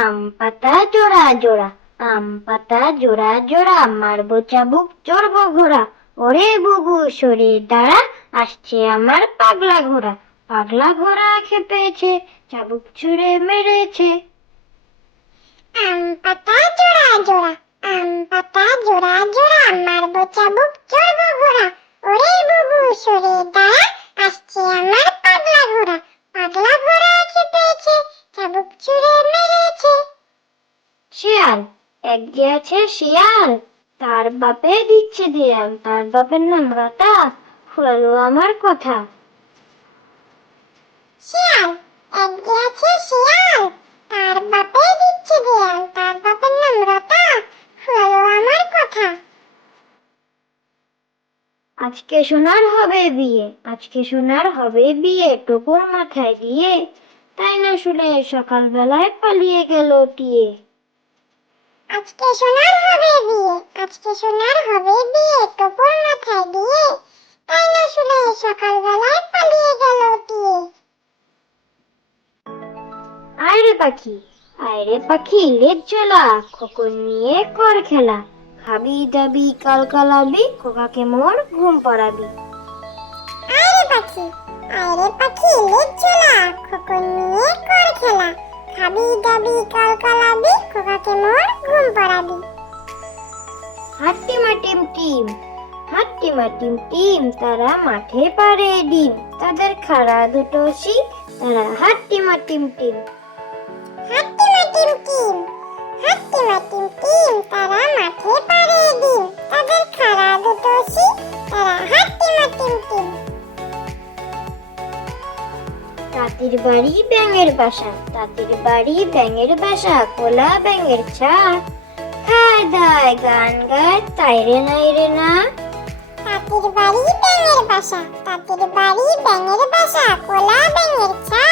আম পাতা জোড়া জোড়া আম পাতা জোড়া জোড়া মারবো চাবুক চড়বো ঘোড়া ওরে বুগু সরে দাঁড়া আসছে আমার পাগলা ঘোড়া পাগলা ঘোড়া খেপেছে চাবুক ছুঁড়ে মেরেছে আম পাতা জোড়া জোড়া আম পাতা জোড়া জোড়া মারবো চাবুক শেয়াল এক যে শিয়াল তার বাপে দিচ্ছে দিয়াল তার বাপের নাম রতা হলো আমার কথা শিয়াল এক গিয়েছে শিয়াল তার বাপে দিচ্ছে দিয়াল তার বাপের নাম রতা হলো আমার কথা আজকে শোনার হবে বিয়ে আজকে শোনার হবে বিয়ে টোপর মাথায় দিয়ে তাই না শুনে সকালবেলায় পালিয়ে গেল টিয়ে আজকে সোনার হবে বিয়ে আজকে সোনার হবে বিয়ে টোপর মাথায় দিয়ে তাই না শুনে সকালবেলায় পালিয়ে গেল টিয়ে আরে পাখি আয়রে পাখি লেজ জ্বলা খোকন নিয়ে কর খেলা খাবি দাবি কালকালাবি খোকাকে মোর ঘুম পাড়াবি আরে পাখি আরে পাখি টিম টিম হাট্টিমা টিম টিম তারা মাঠে পারে ডিম তাদের খাড়া দুটো শি তারা হাট্টিমা টিম টিম হাট্টিমা টিম টিম হাট্টিমা টিম টিম তারা মাঠে পারে ডিম তাদের খাড়া দুটো শি তারা হাট্টিমা টিম টিম তাঁতির বাড়ি ব্যাঙের বাসা তাঁতির বাড়ি ব্যাঙের বাসা কোলা ব্যাঙের ছা কোথায় গান গায় তাই রে নাই রে না তাঁতির বাড়ি ব্যাঙের বাসা তাঁতির বাড়ি ব্যাঙের বাসা কোলা ব্যাঙের ছা